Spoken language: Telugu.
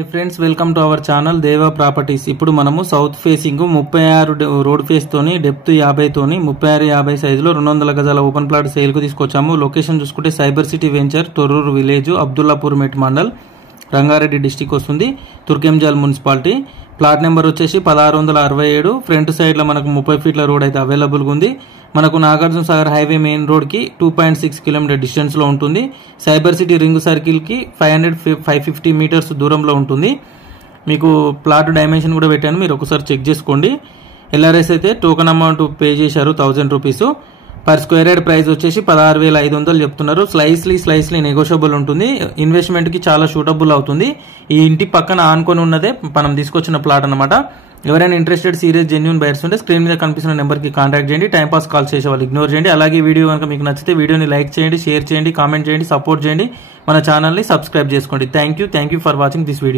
Friends welcome to our channel దేవా ప్రాపర్టీస్. ఇప్పుడు మనము సౌత్ ఫేసింగ్ 36 రోడ్ ఫేస్ తోని డెప్త్ 50 తోని 36-50 సైజులో 200 గజాల ఓపెన్ ప్లాట్ సేల్ కు తీసుకొచ్చాము. లొకేషన్ చూసుకుంటే cyber city venture, Thorrur village, Abdullapurmet mandal, Rangareddy district వస్తుంది. తుర్కెంజాల్ మున్సిపాలిటీ. ప్లాట్ నెంబర్ వచ్చేసి 1667. ఫ్రంట్ సైడ్ లో మనకు 30 ఫీట్ల రోడ్ అయితే అవైలబుల్ గా ఉంది. మనకు Nagarjuna Sagar highway main road కి 2.6 కిలోమీటర్ డిస్టెన్స్ లో ఉంటుంది. సైబర్ సిటీ రింగ్ సర్కిల్ కి 550 మీటర్స్ దూరంలో ఉంటుంది. మీకు ప్లాట్ డైమెన్షన్ కూడా పెట్టాను, మీరు ఒకసారి చెక్ చేసుకోండి. ఎల్ఆర్ఎస్ అయితే టోకన్ అమౌంట్ పే చేశారు 1000 rupees. Per square yard price వచ్చేసి 16,500 చెప్తున్నారు. స్లైస్లీ నెగోషియబుల్ ఉంటుంది. ఇన్వెస్ట్మెంట్ కి చాలా సూటబుల్ అవుతుంది. ఈ ఇంటి పక్కన ఆనుకొని ఉన్నదే మనం తీసుకొచ్చిన ప్లాట్ అన్నమాట. ఎవరైనా ఇంట్రెస్టెడ్ సీరియస్ జెన్యూన్ బయర్స్ ఉంటే స్క్రీన్ మీద కనిపిస్తున్న నెంబర్ కి కాంటాక్ట్ చేయండి. టైం పాస్ కాల్ చేసే వాళ్ళు ఇగ్నోర్ చేయండి. అలాగే వీడియో కనుక మీకు నచ్చితే వీడియోని లైక్ చేయండి, షేర్ చేయండి, కామెంట్ చేయండి, సపోర్ట్ చేయండి. మన ఛానల్ ని సబ్స్క్రైబ్ చేసుకోండి. Thank you for watching this video.